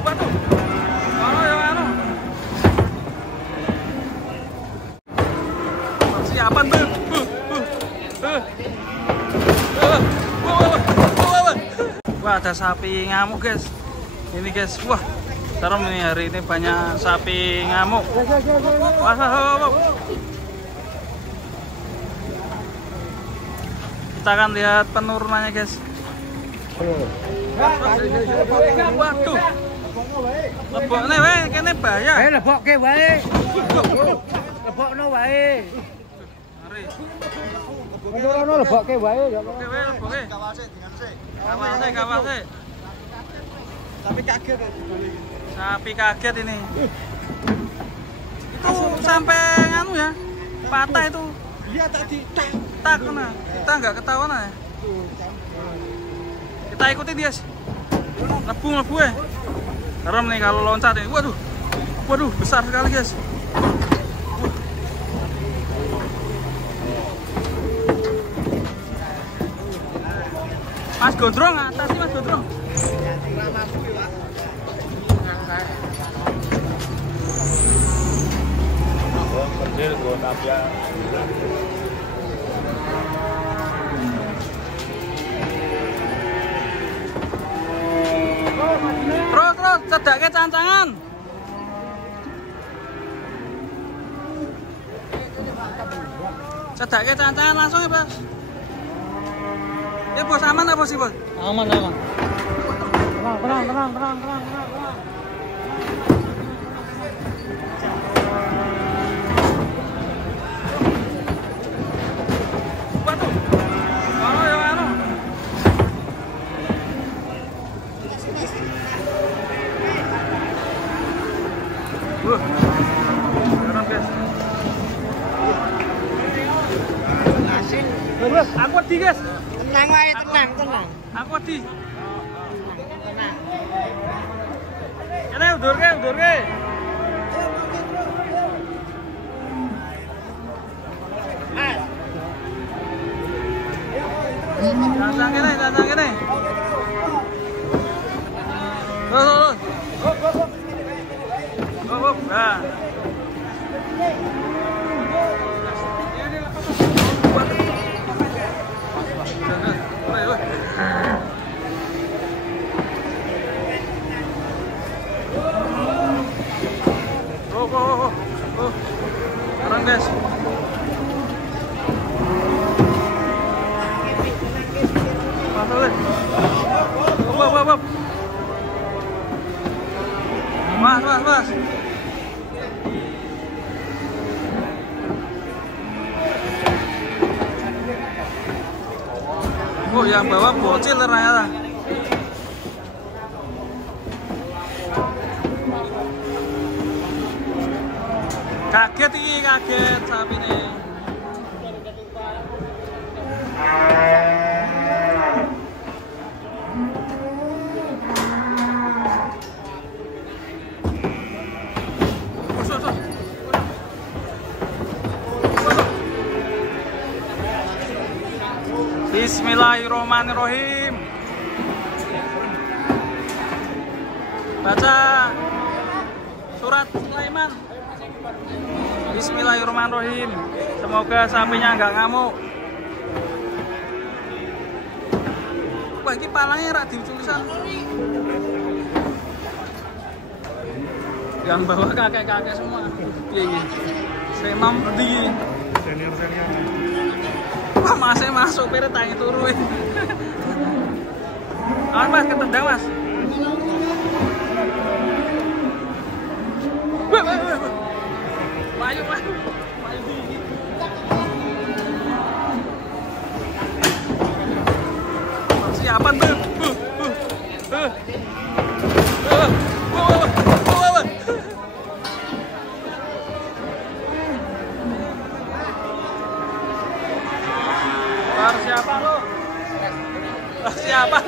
Waduh. Ono ya anu. Persiapan tuh. Wah, ada sapi ngamuk, guys. Ini, guys. Wah, serem ini, hari ini banyak sapi ngamuk. Wah. Kita akan lihat penurunannya, guys. Waduh. Lebokne wae kene bahaya. Lebokke wae. Lebokno wae. Mari. Ono lebokke wae ya. Lebokke. Kawase. Tapi kaget. Sapi kaget ini. Itu sampai nganu ya. Patah itu. Iya tadi. Tak kena. Kita nggak ketahuan ya. Kita ikuti dia sih. Lebu ya. Serem nih kalau loncat ini. Waduh, besar sekali, guys. Mas Gondrong, atas sih Mas Gondrong. Kecil gonabnya. Terus cedake cancangan. Cedake cancangan langsung ya, Bos. Ya, Bos, aman apa sih, Bos? Aman. Tenang. Waduh. Ono ya anu. Serem, guys. Aku di, guys. Tenang wae, tenang. Aku di. Kene udurke. Cancang kene. Terus. Hop. Nah. Sekarang, guys. Mas. Oh, yang bawa bocil ternyata. Kaget sapi nih. Bismillahirrahmanirrahim. Baca surat Sulaiman. Bismillahirrahmanirrahim. Semoga sapinya nggak ngamuk. Wah, ini palangnya rak diuculisan. Yang bawa kakek-kakek semua. Iya. Saya nom di. Senior. Wah, masih masuk pere tangi turuin. Awas, Mas, ketendang, Mas. Maju. Persiapan tuh. Persiapan.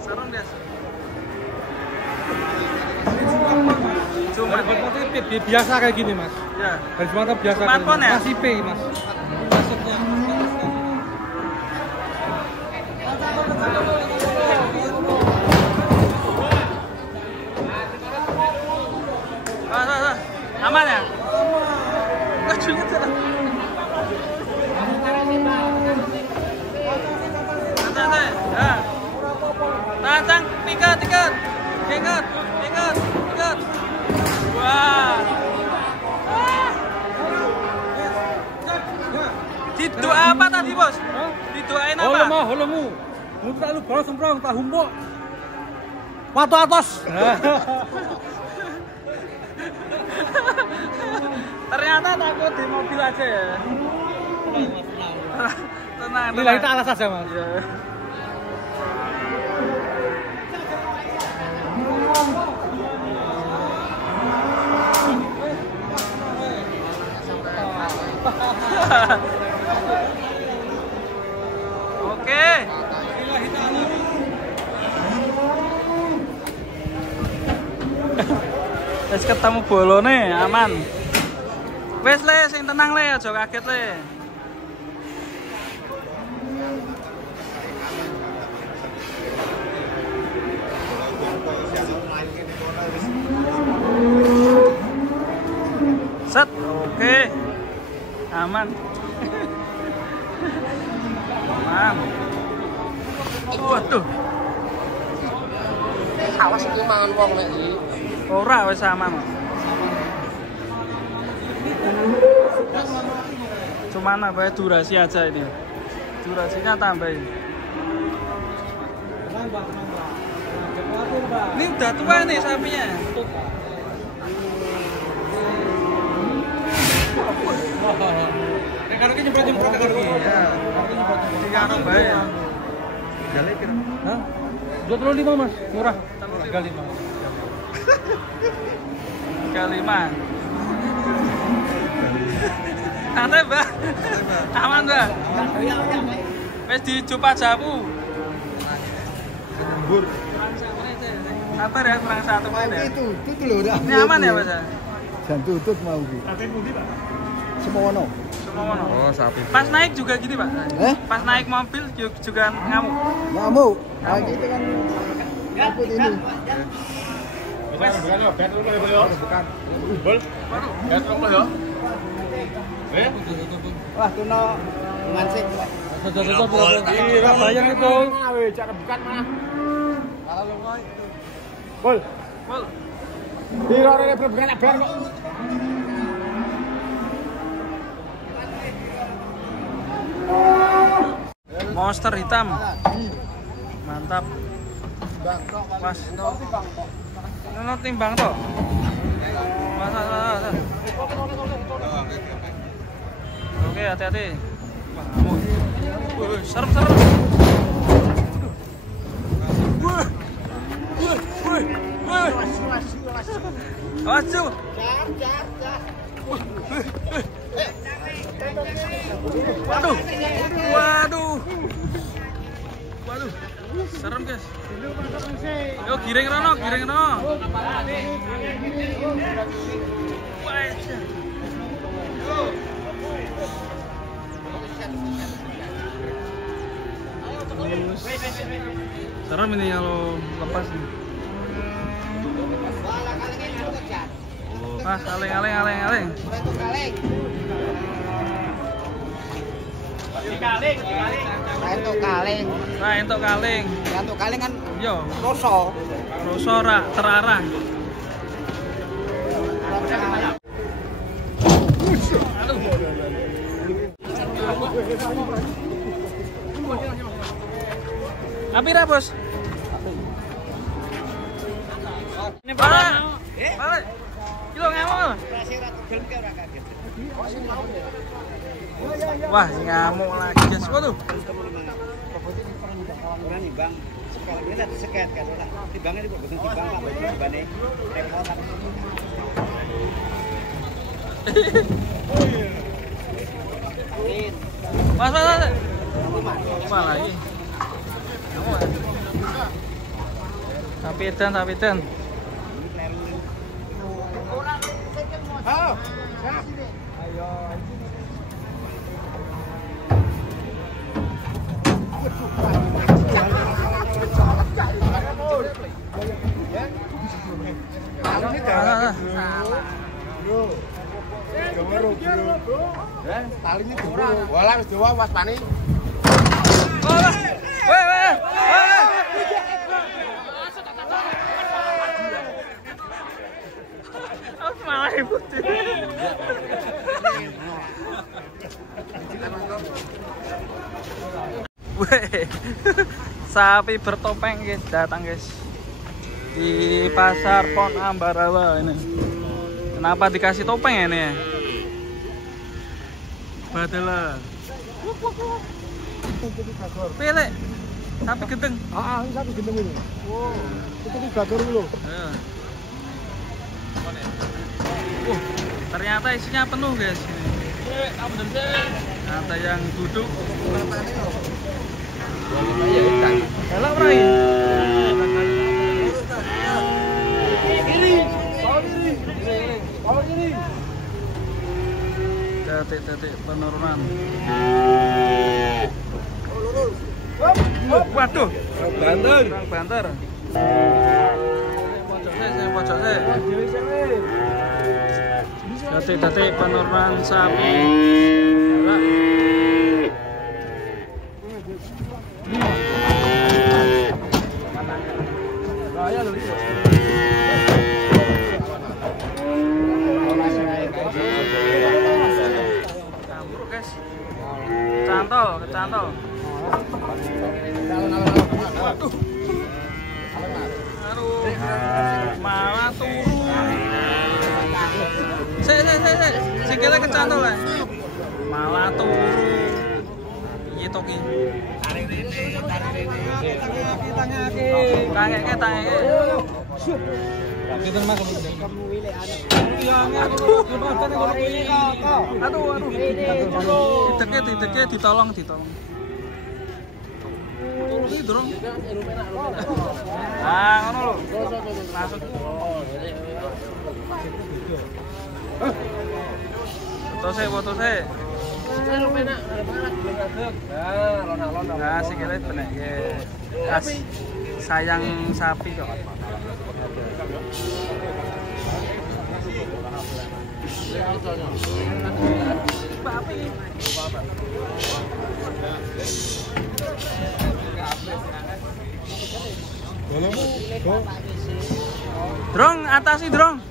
Serem, guys. aman. Biasa kayak gini mas. Ya. Dari Sumatera biasa. Smartphone ya? Masih P mas. Masuknya. Aman ya? Kejunya tuh. Santai. Ya. Tancang, tiket. Wah. Didoa apa tadi, Bos? Didoain apa? Holemu. Muntah lu bola semprong tak humbok. Watu atas. Ternyata takut di mobil aja ya. Tenang. Lillahi ta'ala saja mas. Ya. Oke. Wes ketemu bolone aman. Wes le sing tenang le aja kaget le. Set, oke. Aman. Aman. Waduh. Awas iki mangan wong nek iki. Ora wis aman. Cuma nambah durasi aja ini. Durasinya tambahin. Ini udah tua nih sapinya. Kalau kita nyemprot kan Iya. Tiga bae. Gale kira. Hah? 25 mas, murah. 35. 35. Santai, Mbak. Aman, Mbak. Wes dicoba jamu. Bur. Sabar ya, kurang 1 menit ya. Itu loh udah. Ini aman ya, Mas? Dan tutut mau gitu. Semono. Semua mana? Oh, sapi. Pas naik juga gitu, Pak? Pas naik mobil juga ngamuk. Ngamuk. Nah, gitu kan. Takut ini. Wes. Bukan. Waduh. Wah, tuno mancing. Iya, bayang itu. Pol. Monster hitam. Mantap. Mas. Nono timbang toh. Mas. Oke, hati-hati. Serem. Awas. Waduh. Serem, guys. Yo giring rono. Serem ini kalau lepas nih. Mas, aleng. Entuk kaling kan yo rasa ra terarah. Api ra, Bos? Ini balik. Kilo ngamuk. Wah, ngamuk lagi, guys. Waduh. Bang, kalau ini ada seket kan, timbangnya itu betul timbang lah, betul timbangnya repot. Mas. Apa lagi? Kamu ya? Sapitan. Talinya jebol. Wala wis dewa was pani. Malah ribut. Sapi bertopeng guys datang guys di pasar Pon Ambarawa ini. Kenapa dikasih topeng ya ini? Badalah. Pilih. Sapi gendeng. Ini sapi gendeng ini. Wow. Itu di gagor dulu. Ternyata isinya penuh guys. Ada yang duduk. Hello Rai. Detik-detik penurunan. Waduh, banter. Pojok saya. Detik-detik penurunan sapi. Campur guys. Kecantol. Waduh. Aduh. Malah turun. Sikile kecantol lah. Malah turun. Piye to ki? Tangeke. Kita makan ini. Aduh. Diteke ditolong. Turun dorong. Ah, ngono lho. Masuk. Foto se. Nah, sikile benek ya. Sayang sapi kok. Drong, atasi drong.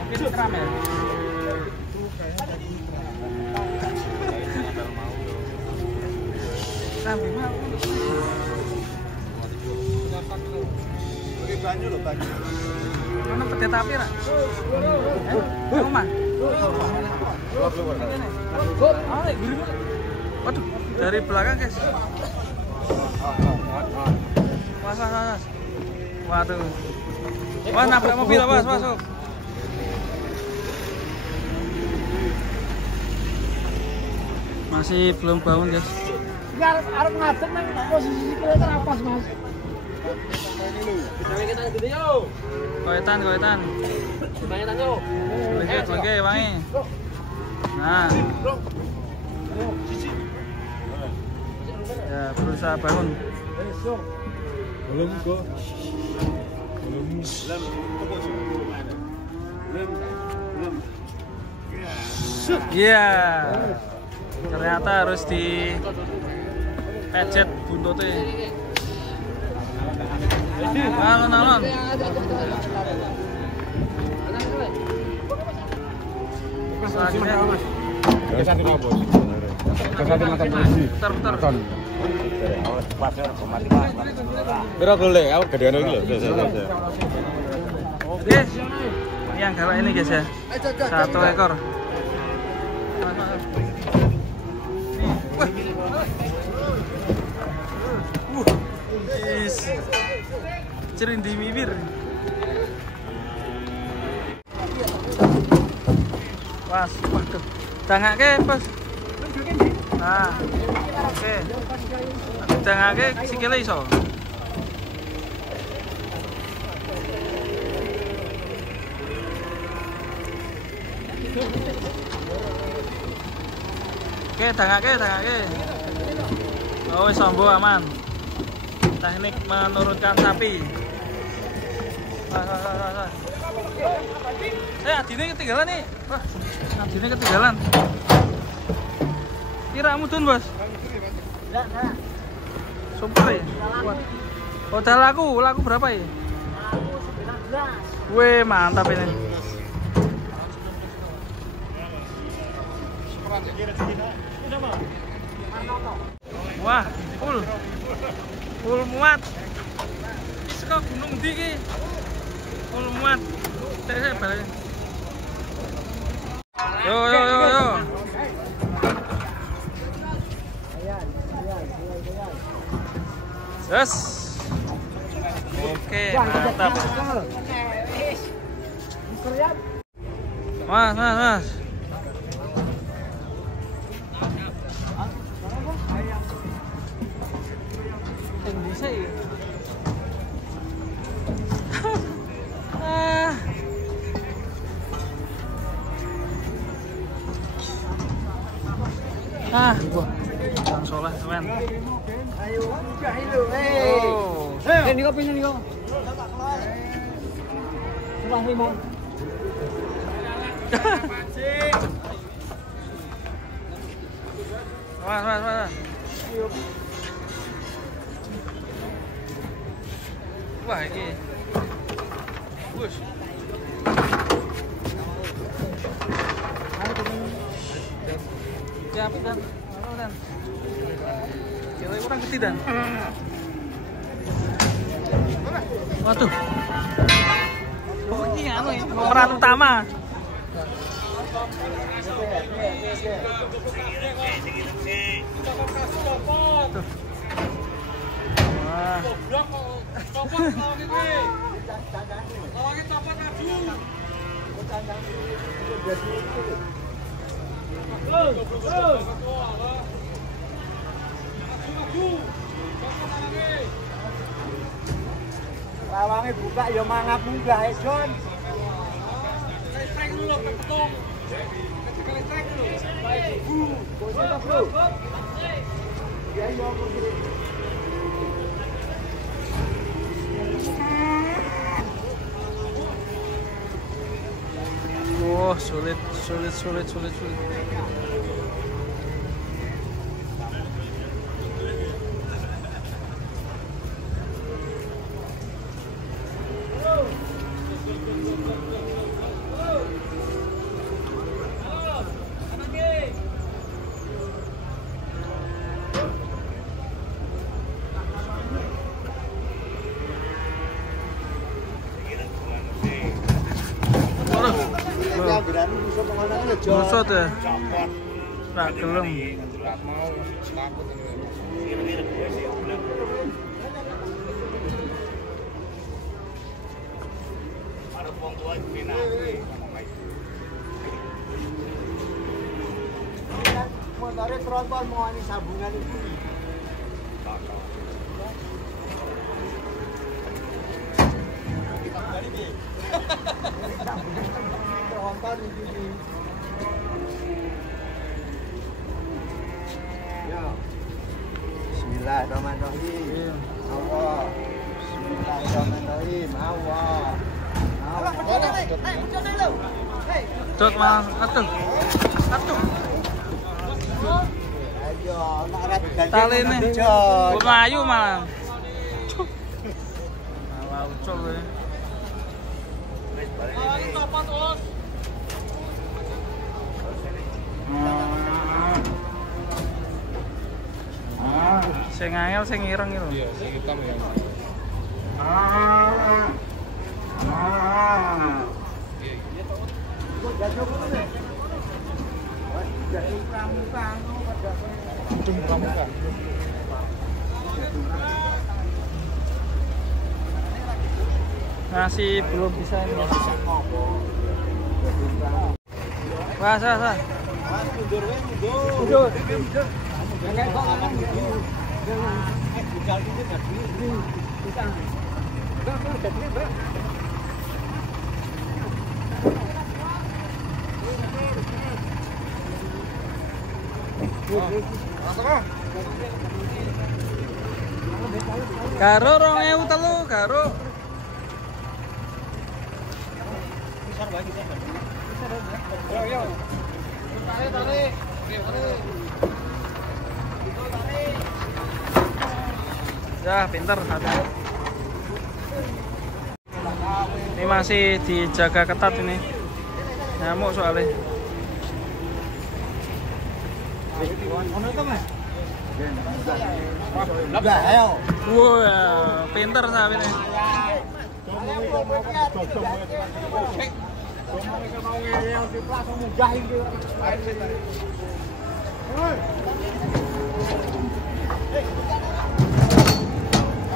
Mungkin kram ya. Sambil mau. Banyu loh, banyu. Mana pedet api nak? Rumah. Waduh, dari belakang guys. Was. Waduh. Wah, nabrak mobil, was, masuk. Masih belum bangun guys. Harus ngadep nang posisi sikile terapas mas. Koetan. Lengke wangi. Nah. Ya, berusaha bangun. Belum kok. Iya. Ternyata harus di pecet buntutnya. Alon. Oke, yang gawak ini guys ya, 1 ekor. Cerindi bibir. Pas, waduh. Dangake, Bos. Nah. Oke. Dangake sikile iso. Oke, dangake. Oh, wis sombo aman. Teknik menurunkan sapi. Wah. Adine ketinggalan nih. Wah, adine ketinggalan. Kira mudun, Bos. Enggak. Super ya? Wah. Udah laku berapa ya? Laku 19. Weh, mantap ini. Wah, full muat. Ini saka gunung ndi iki? Full muat. Saya balik. Yo. Yes. Oke, mantap. Mas. Bisa ya? Soleh teman. Ayo, jahilo. Ini kopi ini kok. Selah limo. Mas. Wah, ini. Bus. Ya, Dan. Kira kurang gede, Dan. Waduh. Oh, ini anu ya, pemeran utama. Tuh. Wah. Lawange buka ya mangap munggah e, Jon. Oh, sulit. Busut ya? Nggak gelem. Motornya tronton mau ini sambungan itu. Tronton ini. Bismillahirrahmanirrahim. Allah. Bismillahirrahmanirrahim. Allah. Dot mas, atuh. Ayo, nak rat ganti. Tali ini. Melayu malah. Malah ucul ya. Sing angel sing ireng itu. Iya, sing hitam ya. Masih belum bisa ini. Wah, sah. Mundur. Kayak kok akan mundur. Budal itu tadi. Kita. Mbak, jadi Mbak. Karo 2003 karo. Yo. Tarik. Ya, pinter satu. Ini masih dijaga ketat ini. Nyamuk soalnya. Wah, pinter sapi ini.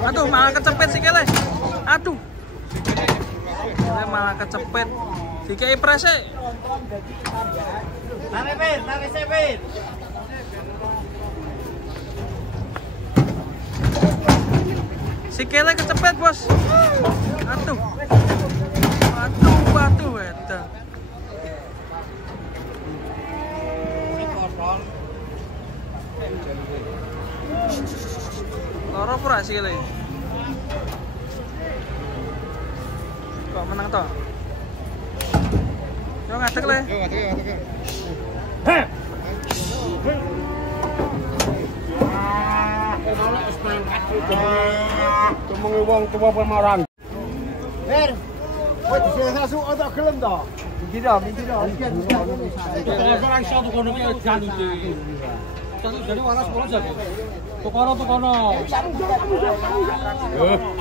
Aduh, malah kecepet sih kele. Aduh. Kele malah kecepet. Dikei prese. Tarik sepit. Si kele kecepet, Bos. Aduh. Edan. Loro pura sih kele. Kok menang toh? Yo ngadeg le. Temengi wong tua pemaran. Ber. Kowe disesu ora gelem to? Minggir. Orang iso tukono ya jan iki. Jadi waras pola jadi. Tukono.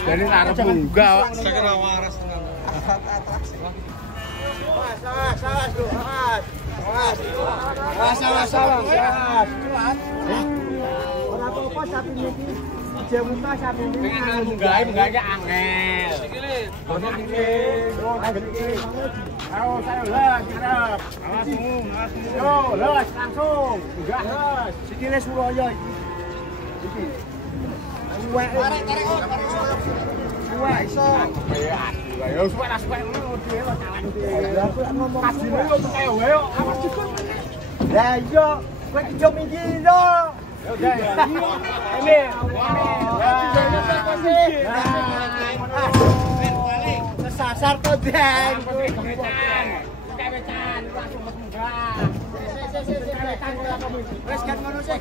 Jadi arep munggah. Saya kira waras. Ora apa-apa sapi niki. Jamuka sapi niki. Pengen munggah-munggahnya angel. Ayo saya les ngarep. Awasmu. Yo, les langsung. Munggah les. Sikile Suraya iki. Iki. Tarik. Suwe iso. Ya suwe lah suwe ngono dhewe salah. Lah kowe ngomong Kasine yo kaya wae yo. Awas dikon. Lah iya, kowe ki minggir yo. Udah. Ini. Kesasar to, Den. Kewetan langsung munggah. Wes kan ngono sih.